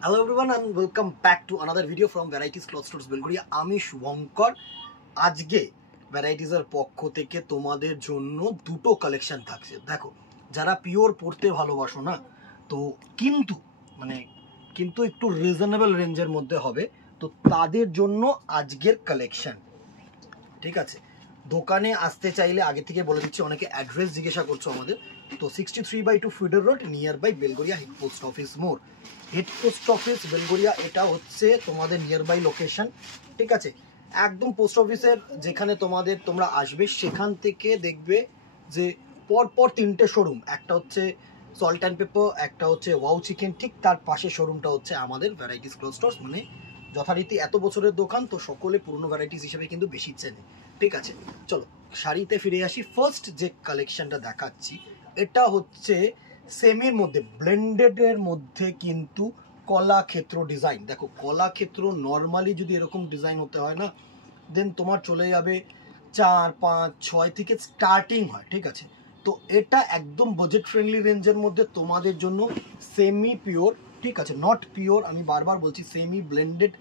Hello everyone and welcome back to another video from Varieties Cloth Stores Belgharia. আমি শুভঙ্কর। আজকে varieties এর পক্ষ থেকে তোমাদের জন্য দুটো কালেকশন থাকছে। দেখো, যারা পিওর পড়তে ভালোবাসো না, তো কিন্তু একটু রিজনেবল রেঞ্জের মধ্যে হবে, তো তাদের জন্য আজকের কালেকশন। ঠিক আছে, দোকানে আসতে চাইলে আগে থেকে বলে দিচ্ছি, অনেকে অ্যাড্রেস জিজ্ঞাসা করছো আমাদের। তো 63/2 feeder road, near by Belgharia head post office মোড়। হেড পোস্ট অফিস বেলঘরিয়া, এটা হচ্ছে তোমাদের নিয়ার বাই লোকেশন। ঠিক আছে, একদম পোস্ট অফিসের যেখানে তোমরা আসবে সেখান থেকে দেখবে যে পরপর তিনটে শোরুম, একটা হচ্ছে সল্ট অ্যান্ড পেপার, একটা হচ্ছে ওয়াও চিকেন, ঠিক তার পাশে শোরুমটা হচ্ছে আমাদের ভ্যারাইটিস ক্লথ স্টোর্স। মানে যথারীতি এত বছরের দোকান, তো সকলে পুরনো ভ্যারাইটিস হিসেবে কিন্তু বেশি চেনে। ঠিক আছে, চলো শাড়িতে ফিরে আসি। ফার্স্ট যে কালেকশনটা দেখাচ্ছি, এটা হচ্ছে সেমির মধ্যে, ব্লেন্ডেডের মধ্যে কিন্তু কলাক্ষেত্র ডিজাইন। দেখো, কলাক্ষেত্র নর্মালি যদি এরকম ডিজাইন হতে হয় না, দেন তোমার চলে যাবে 4, 5, 6 থেকে স্টার্টিং হয়। ঠিক আছে, তো এটা একদম বাজেট ফ্রেন্ডলি রেঞ্জের মধ্যে তোমাদের জন্য সেমি পিওর, ঠিক আছে, নট পিওর, আমি বারবার বলছি, সেমি ব্লেন্ডেড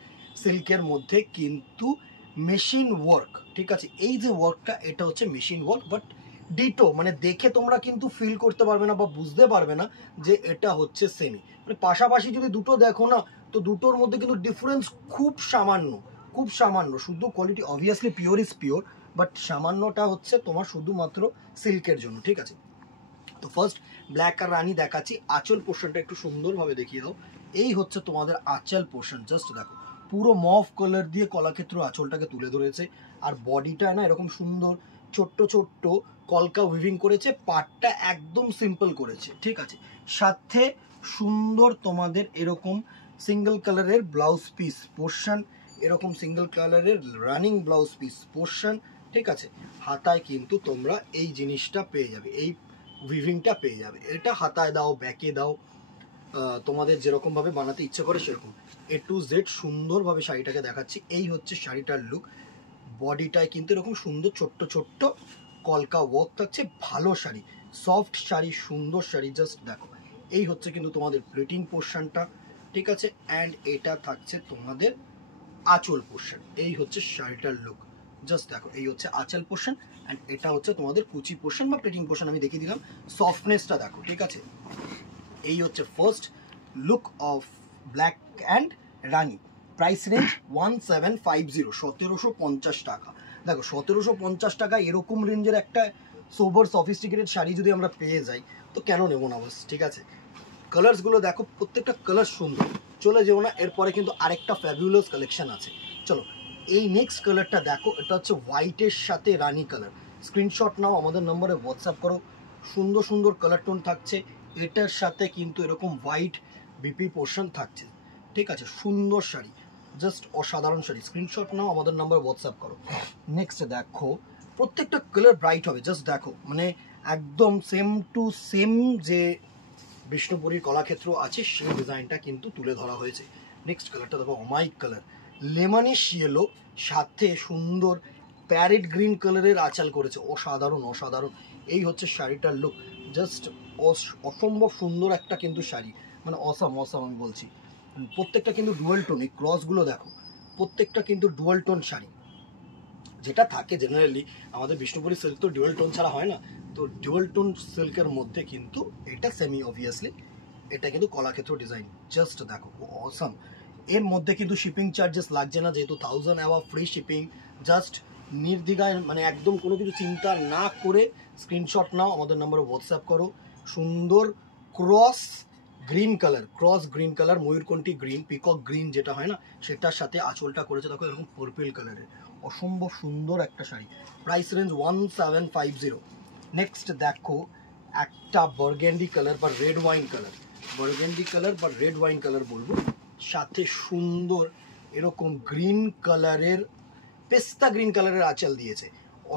সিল্কের মধ্যে কিন্তু মেশিন ওয়ার্ক। ঠিক আছে, এই যে ওয়ার্কটা, এটা হচ্ছে মেশিন ওয়ার্ক, বাট ডিটো, মানে দেখে তোমরা কিন্তু ফিল করতে পারবে না বা বুঝতে পারবে না যে এটা হচ্ছে সেমি। মানে পাশাপাশি যদি দুটো দেখো না, তো দুটোর মধ্যে কিন্তু ডিফারেন্স খুব সামান্য, খুব সামান্য। শুধু quality obviously pure is pure, but সামান্যটা হচ্ছে তোমার শুধুমাত্র সিল্কের জন্য। ঠিক আছে, তো ফার্স্ট ব্ল্যাক আর রানি দেখাচ্ছি। আঁচল পোর্শনটা একটু সুন্দরভাবে দেখিয়ে দাও। এই হচ্ছে তোমাদের আঁচল পোর্শন, জাস্ট দেখো, পুরো মফ কালার দিয়ে কলাক্ষেত্র আঁচলটাকে তুলে ধরেছে। আর বডিটা না এরকম সুন্দর ছোট্ট ছোট্ট কলকা উইভিং করেছে, পাটটা একদম সিম্পল করেছে। ঠিক আছে, সাথে সুন্দর তোমাদের এরকম সিঙ্গেল কালারের ব্লাউজ পিস পোর্শন, এরকম সিঙ্গেল কালারের রানিং ব্লাউজ পিস পোর্শন। ঠিক আছে, হাতায় কিন্তু তোমরা এই জিনিসটা পেয়ে যাবে, এই উইভিংটা পেয়ে যাবে। এটা হাতায় দাও, ব্যাকে দাও, তোমাদের যেরকম ভাবে বানাতে ইচ্ছে করে সেরকম। A to Z সুন্দরভাবে শাড়িটাকে দেখাচ্ছি। এই হচ্ছে শাড়িটার লুক। বডিটায় কিন্তু এরকম সুন্দর ছোট্ট ছোট্ট কলকা ওয়ার্ক থাকছে। ভালো শাড়ি, সফট শাড়ি, সুন্দর শাড়ি, জাস্ট দেখো। এই হচ্ছে কিন্তু তোমাদের প্লেটিং পোর্শনটা। ঠিক আছে, অ্যান্ড এটা থাকছে তোমাদের আঁচল পোর্শন। এই হচ্ছে শাড়িটার লুক, জাস্ট দেখো। এই হচ্ছে আঁচল পোর্শন, অ্যান্ড এটা হচ্ছে তোমাদের কুচি পোর্শন বা প্লেটিং পোর্শন। আমি দেখিয়ে দিলাম, সফটনেসটা দেখো। ঠিক আছে, এই হচ্ছে first look of black and Rani. Price range 1750, 1750 টাকা। দেখো, 1750 টাকা এরকম রেঞ্জের একটা সোবার সফিস্টিকেটেড শাড়ি যদি আমরা পেয়ে যাই, তো কেন নেবো না বস। ঠিক আছে, কালার্সগুলো দেখো, প্রত্যেকটা কালার সুন্দর। চলে যেও না, এরপরে কিন্তু আরেকটা ফ্যাবুলাস কালেকশন আছে। চলো, এই নেক্সট কালারটা দেখো, এটা হচ্ছে হোয়াইটের সাথে রানি কালার। স্ক্রিনশট নাও, আমাদের নম্বরে হোয়াটসঅ্যাপ করো। সুন্দর সুন্দর কালার টোন থাকছে, এটার সাথে কিন্তু এরকম হোয়াইট বিপি পোর্শন থাকছে। ঠিক আছে, সুন্দর শাড়ি, জাস্ট অসাধারণ শাড়ি। স্ক্রিনশট নাও, আমাদের নাম্বার হোয়াটসঅ্যাপ করো। নেক্সট দেখো, প্রত্যেকটা কালার ব্রাইট হবে, জাস্ট দেখো, মানে একদম সেম টু সেম যে বিষ্ণুপুরীর কলাক্ষেত্র আছে সেই ডিজাইনটা কিন্তু তুলে ধরা হয়েছে। নেক্সট কালারটা দেখো, অমাইক কালার, লেমনিশ ইয়েলো, সাথে সুন্দর প্যারেট গ্রিন কালারের আঁচল করেছে। অসাধারণ অসাধারণ। এই হচ্ছে শাড়িটার লুক, জাস্ট অসম্ভব সুন্দর একটা কিন্তু শাড়ি, মানে অসাম অসাম আমি বলছি। প্রত্যেকটা কিন্তু ডুয়াল টোন, এই ক্রসগুলো দেখো, প্রত্যেকটা কিন্তু ডুয়াল টোন শাড়ি। যেটা থাকে জেনারেলি আমাদের বিষ্ণুপুরী সিল্ক তো ডুয়াল টোন ছাড়া হয় না, তো ডুয়াল টোন সিল্কের মধ্যে কিন্তু এটা সেমি অবভিয়াসলি, এটা কিন্তু কলাক্ষেত্র ডিজাইন। জাস্ট দেখো, অসাম। এর মধ্যে কিন্তু শিপিং চার্জেস লাগছে না, যেহেতু 1000 অ্যাওয়া ফ্রি শিপিং। জাস্ট নির্দ্বিধায়, মানে একদম কোনো কিছু চিন্তা না করে স্ক্রিনশট নাও, আমাদের নাম্বারে হোয়াটসঅ্যাপ করো। সুন্দর cross green colour, cross green colour, ময়ূরকণ্ঠী গ্রিন, পিকক গ্রিন যেটা হয় না, সেটার সাথে আঁচলটা করেছে দেখো এরকম পার্পল কালারের। অসম্ভব সুন্দর একটা শাড়ি। Price range 1750। নেক্সট দেখো, একটা বার্গেন্ডি কালার বা red wine colour, burgundy colour বা রেড ওয়াইন কালার বলবো, সাথে সুন্দর এরকম গ্রিন কালারের, পেস্তা গ্রিন কালারের আঁচল দিয়েছে।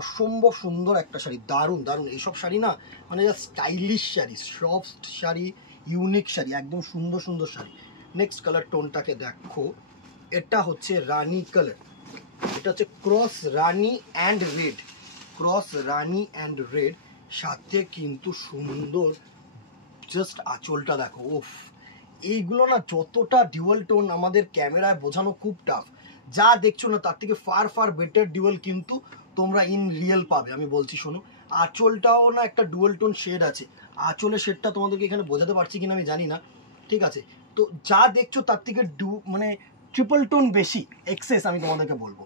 অসম্ভব সুন্দর একটা শাড়ি, দারুণ দারুণ। এইসব শাড়ি না, মানে যা stylish sari, soft sari, unique sari, একদম সুন্দর সুন্দর শাড়ি। নেক্সট কালার টোনটাকে দেখো, এটা হচ্ছে রানি কালার, এটা হচ্ছে cross Rani and red, cross Rani and red, সাথে কিন্তু সুন্দর জাস্ট আঁচলটা দেখো। ওফ, এইগুলো না যতটা ডুয়াল টোন আমাদের ক্যামেরায় বোঝানো খুব টাফ, যা দেখছো না তার থেকে ফার ফার বেটার ডুয়াল কিন্তু তোমরা ইন রিয়েল পাবে। আমি বলছি শোনো, আঁচলটাও না একটা ডুয়াল টোন শেড আছে, আঁচলের শেডটা তোমাদেরকে এখানে বোঝাতে পারছি কিনা আমি জানি না, ঠিক আছে। তো যা দেখছো তার থেকে মানে ট্রিপল টোন বেশি এক্সেস আমি তোমাদেরকে বলবো।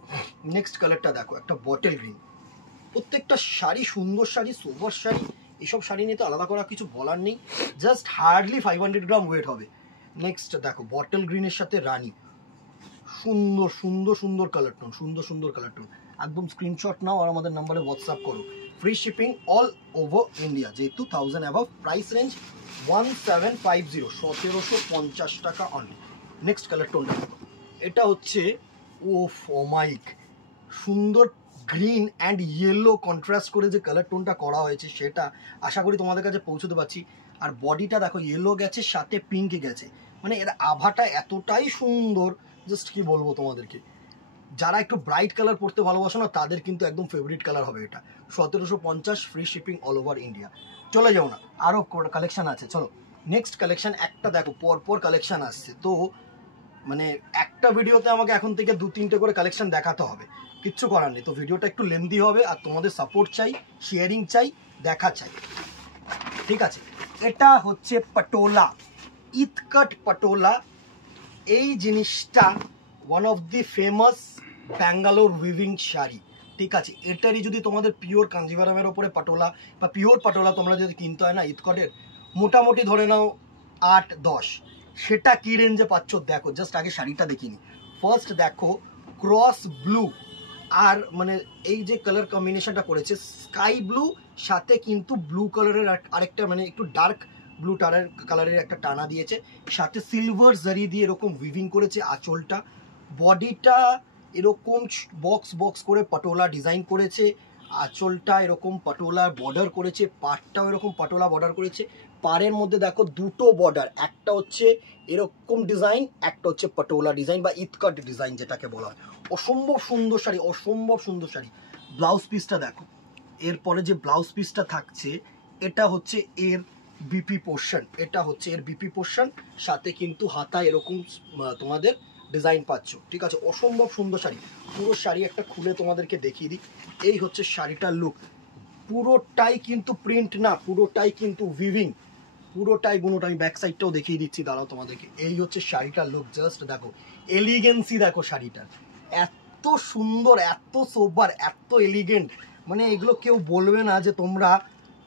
নেক্সট কালারটা দেখো, একটা বটল গ্রিন। প্রত্যেকটা শাড়ি সুন্দর শাড়ি, সোবার শাড়ি, এসব শাড়ি নিয়ে তো আলাদা করা কিছু বলার নেই, জাস্ট হার্ডলি 500 গ্রাম ওয়েট হবে। নেক্সট দেখো বটল গ্রিনের সাথে রানী, সুন্দর সুন্দর সুন্দর কালার টোন, সুন্দর সুন্দর কালার টোন। একদম স্ক্রিনশট নাও আর আমাদের নাম্বারে হোয়াটসঅ্যাপ করো। Free shipping all over India, যেহেতু 1000 অ্যাবাভ, প্রাইস রেঞ্জ 1750, 1750 টাকা অনলি। নেক্সট কালার টোনটা দেখো, এটা হচ্ছে ওমাইক সুন্দর গ্রিন অ্যান্ড ইয়েলো কন্ট্রাস্ট করে যে কালার টোনটা করা হয়েছে সেটা আশা করি তোমাদের কাছে পৌঁছতে পারছি। আর বডিটা দেখো ইয়েলো গেছে সাথে পিঙ্ক গেছে, মানে এর আভাটা এতটাই সুন্দর, জাস্ট কি বলবো তোমাদেরকে। যারা একটু ব্রাইট কালার পরতে ভালোবাসো না তাদের কিন্তু একদম ফেভারিট কালার হবে এটা। 1750, free shipping all over India. চলে যাও না, আরও কালেকশন আছে, চলো নেক্সট কালেকশন। একটা দেখো পরপর কালেকশন আসছে, তো মানে একটা ভিডিওতে আমাকে এখন থেকে 2-3টে করে কালেকশন দেখাতে হবে, কিচ্ছু করার নেই। তো ভিডিওটা একটু লেন্দি হবে, আর তোমাদের সাপোর্ট চাই, শেয়ারিং চাই, দেখা চাই, ঠিক আছে। এটা হচ্ছে পটোলা, ইতকাট পটোলা। এই জিনিসটা one of the famous Bangalore weaving sari, ঠিক আছে। এটারই যদি তোমাদের পিওর কাঞ্জিভারামের ওপরে পাটোলা বা পিওর পাটোলা তোমরা যদি কিনতে হয় না ইতকটের, মোটামুটি ধরে নাও 8-10, সেটা কি রেঞ্জে পাচ্ছ দেখো। জাস্ট আগে শাড়িটা দেখিনি। ফার্স্ট দেখো ক্রস ব্লু, আর মানে এই যে কালার কম্বিনেশনটা করেছে স্কাই ব্লু সাথে কিন্তু ব্লু কালারের আরেকটা মানে একটু ডার্ক ব্লু কালারের একটা টানা দিয়েছে, সাথে সিলভার জারি দিয়ে এরকম উইভিং করেছে আঁচলটা। বডিটা এরকম বক্স বক্স করে পাটোলা ডিজাইন করেছে, আঁচলটা এরকম পাটোলা বর্ডার করেছে, পাড়টাও এরকম পাটোলা বর্ডার করেছে। পাড়ের মধ্যে দেখো দুটো বর্ডার, একটা হচ্ছে এরকম ডিজাইন, একটা হচ্ছে পাটোলা ডিজাইন বা ইতকাট ডিজাইন যেটাকে বলা হয়। অসম্ভব সুন্দর শাড়ি, অসম্ভব সুন্দর শাড়ি। ব্লাউজ পিসটা দেখো, এরপরে যে ব্লাউজ পিসটা থাকছে এটা হচ্ছে এর বিপি পোর্শন, এটা হচ্ছে এর বিপি পোর্শন, সাথে কিন্তু হাতা এরকম তোমাদের ডিজাইন পাচ্ছ, ঠিক আছে। অসম্ভব সুন্দর শাড়ি। পুরো শাড়ি একটা খুলে তোমাদেরকে দেখিয়ে দিই। এই হচ্ছে শাড়িটার লুক, পুরোটাই কিন্তু প্রিন্ট না, পুরোটাই কিন্তু উইভিং, পুরোটাই বুনোটা। আমি ব্যাক সাইডটাও দেখিয়ে দিচ্ছি, দাঁড়াও তোমাদেরকে। এই হচ্ছে শাড়িটার লুক, জাস্ট দেখো এলিগেন্সি দেখো শাড়িটার, এত সুন্দর, এত সোবার, এত এলিগেন্ট, মানে এগুলো কেউ বলবে না যে তোমরা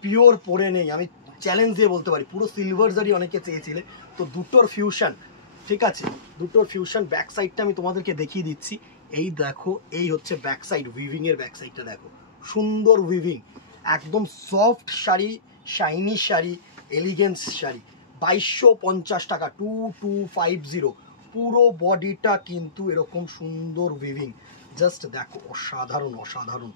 পিওর পরে নেই। আমি চ্যালেঞ্জ দিয়ে বলতে পারি, পুরো সিলভার জারি অনেকে চেয়েছিলে, তো দুটোর ফিউশন, ঠিক আছে, দুটোর ফিউশন। ব্যাক সাইডটা আমি তোমাদেরকে দেখিয়ে দিচ্ছি। এই দেখো, এই হচ্ছে ব্যাক সাইড, উইভিং এর ব্যাক সাইডটা দেখো, সুন্দর উইভিং, একদম soft sari, shiny sari, elegance sari. 2250 টাকা, 2250। পুরো বডিটা কিন্তু এরকম সুন্দর উইভিং, জাস্ট দেখো অসাধারণ অসাধারণ।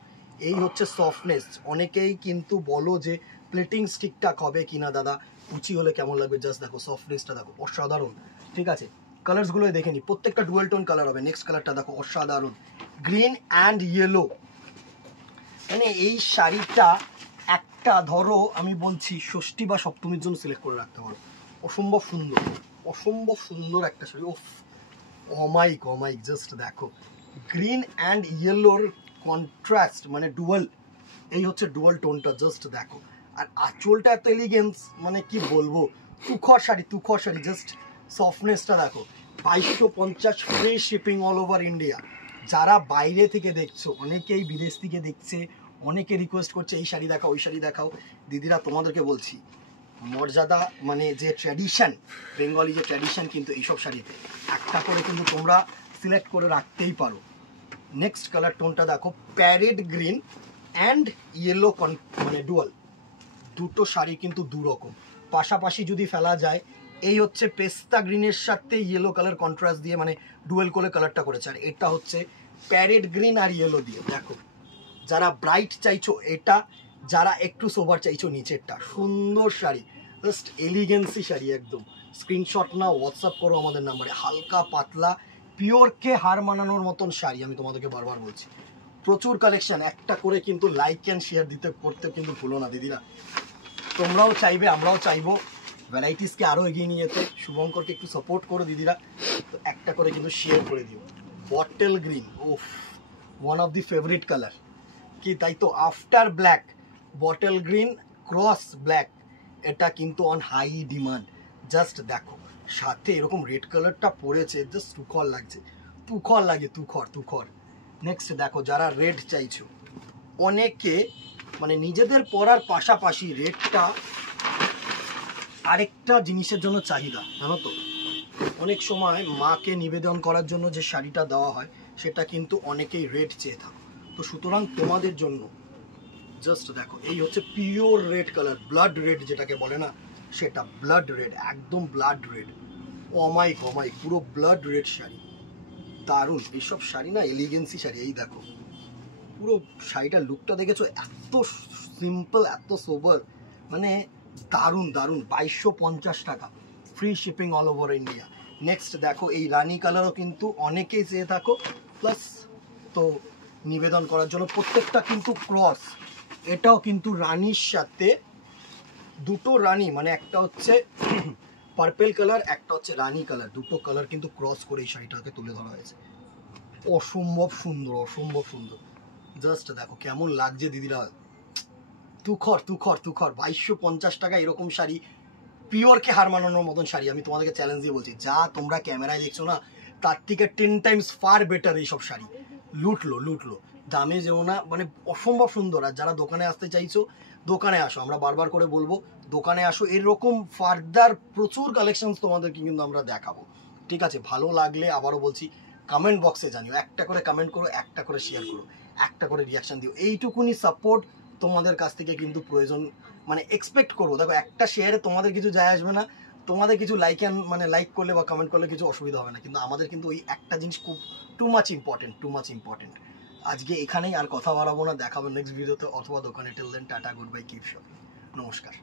এই হচ্ছে সফটনেস। অনেকেই কিন্তু বলো যে প্লেটিংস ঠিকঠাক হবে কিনা দাদা, কুচি হলে কেমন লাগবে, জাস্ট দেখো সফটনেসটা দেখো, অসাধারণ, ঠিক আছে। কালারসগুলো দেখে নি, প্রত্যেকটা ডুয়েল টোন কালার হবে। নেক্সট কালারটা দেখো, অসাধারণ, গ্রিন অ্যান্ড ইয়েলো। মানে এই শাড়িটা একটা ধরো আমি বলছি ষষ্ঠী বা সপ্তমীর জন্য সিলেক্ট করে রাখতে পারো, অসম্ভব সুন্দর, অসম্ভব সুন্দর একটা শাড়ি। ওফ, অমাইক অমাইক, জাস্ট দেখো গ্রিন অ্যান্ড ইয়েলোর কন্ট্রাস্ট, মানে ডুয়াল, এই হচ্ছে ডুয়াল টোনটা, জাস্ট দেখো। আর আঁচলটা এত এলিগেন্স, মানে কি বলবো, তুখর শাড়ি, তুখর শাড়ি, জাস্ট সফটনেসটা দেখো। 2250, free shipping all over India. যারা বাইরে থেকে দেখছো, অনেকেই বিদেশ থেকে দেখছে, অনেকে রিকোয়েস্ট করছে এই শাড়ি দেখাও, ওই শাড়ি দেখাও। দিদিরা তোমাদেরকে বলছি, মর্যাদা মানে যে ট্র্যাডিশন, বেঙ্গলি যে ট্র্যাডিশন, কিন্তু এইসব শাড়িতে একটা করে কিন্তু তোমরা সিলেক্ট করে রাখতেই পারো। নেক্সট কালার টোনটা দেখো, প্যারেড গ্রিন অ্যান্ড ইয়েলো মানে ডুয়াল। দুটো শাড়ি কিন্তু দুরকম, পাশাপাশি যদি ফেলা যায়। এই হচ্ছে পেস্তা গ্রিনের সাথে ইয়েলো কালার কন্ট্রাস্ট দিয়ে, মানে ডুয়েল করে কালারটা করেছে। আর এটা হচ্ছে প্যারেড গ্রিন আর ইয়েলো দিয়ে। দেখো, যারা ব্রাইট চাইছো এটা, যারা একটু সোবার চাইছো নিচেরটা। সুন্দর শাড়ি, জাস্ট এলিগেন্সি শাড়ি একদম। স্ক্রিনশট নাও, হোয়াটসঅ্যাপ করো আমাদের নাম্বারে। হালকা পাতলা পিওরকে হার মানানোর মতন শাড়ি, আমি তোমাদেরকে বারবার বলছি। প্রচুর কালেকশন, একটা করে কিন্তু লাইক অ্যান্ড শেয়ার করতে কিন্তু ভুলো না দিদিরা। তোমরাও চাইবে, আমরাও চাইবো ভ্যারাইটিসকে আরও এগিয়ে নিয়ে যেতে শুভঙ্করকে একটু সাপোর্ট করো দিদিরা, তো একটা করে কিন্তু শেয়ার করে দিও। Bottle green, of, one of the favourite colour কি, তাই তো? After black bottle green cross black, এটা কিন্তু অন হাই ডিমান্ড। জাস্ট দেখো সাথে এরকম রেড কালারটা পড়েছে, জাস্ট তুখর লাগছে, তুখর লাগে, তুখর তুখর। নেক্সট দেখো যারা রেড চাইছো, অনেকে মানে নিজেদের পরার পাশাপাশি রেডটা আরেকটা জিনিসের জন্য চাহিদা, জানো তো? অনেক সময় মাকে নিবেদন করার জন্য যে শাড়িটা দেওয়া হয় সেটা কিন্তু অনেকেই রেড চেয়ে থাকো, তো সুতরাং তোমাদের জন্য জাস্ট দেখো এই হচ্ছে pure red colour, blood red যেটাকে বলে না, সেটা ব্লাড রেড, একদম ব্লাড রেড, অমাইক অমাইক, পুরো ব্লাড রেড শাড়ি, দারুণ। এইসব শাড়ি না এলিগেন্সি শাড়ি, এই দেখো পুরো শাড়িটার লুকটা দেখেছো, এত সিম্পল, এত সোবার, মানে দারুণ দারুণ। 2250 টাকা, free shipping all over India. Next দেখো এই রানি কালারও কিন্তু অনেকেই চেয়ে থাকো, প্লাস তো নিবেদন করার জন্য প্রত্যেকটা কিন্তু ক্রস, এটাও কিন্তু রানির সাথে দুটো রানি, মানে একটা হচ্ছে পার্পেল কালার, একটা হচ্ছে রানি কালার, দুটো কালার কিন্তু ক্রস করে এই শাড়িটাকে তুলে ধরা হয়েছে। অসম্ভব সুন্দর, অসম্ভব সুন্দর। জাস্ট দেখো কেমন লাগছে দিদিরা, তুখর তুখর তুখর। 2250 টাকা এরকম শাড়ি, পিওরকে হার মানানোর মতন শাড়ি, আমি তোমাদেরকে চ্যালেঞ্জ দিয়ে বলছি, যা তোমরা ক্যামেরায় দেখছো না তার থেকে 10 টাইমস ফার বেটার এইসব শাড়ি। লুটলো লুটলো, দামে যেও না, মানে অসম্ভব সুন্দর। আর যারা দোকানে আসতে চাইছো দোকানে আসো, আমরা বারবার করে বলবো দোকানে আসো, এরকম ফার্দার প্রচুর কালেকশন তোমাদেরকে কিন্তু আমরা দেখাবো। ঠিক আছে, ভালো লাগলে আবারও বলছি কমেন্ট বক্সে জানিও, একটা করে কমেন্ট করো, একটা করে শেয়ার করো, একটা করে রিয়াকশন দিও, এইটুকুনি সাপোর্ট তোমাদের কাছ থেকে কিন্তু প্রয়োজন, মানে এক্সপেক্ট করবো। দেখো একটা শেয়ারে তোমাদের কিছু যায় আসবে না, তোমাদের কিছু মানে লাইক করলে বা কমেন্ট করলে কিছু অসুবিধা হবে না, কিন্তু আমাদের কিন্তু ওই একটা জিনিস খুব too much important, too much important. আজকে এখানেই আর কথা বাড়াবো না, দেখাবো নেক্সট ভিডিওতে অথবা দোকানে। Till then tata, good bye, keep shopping, নমস্কার।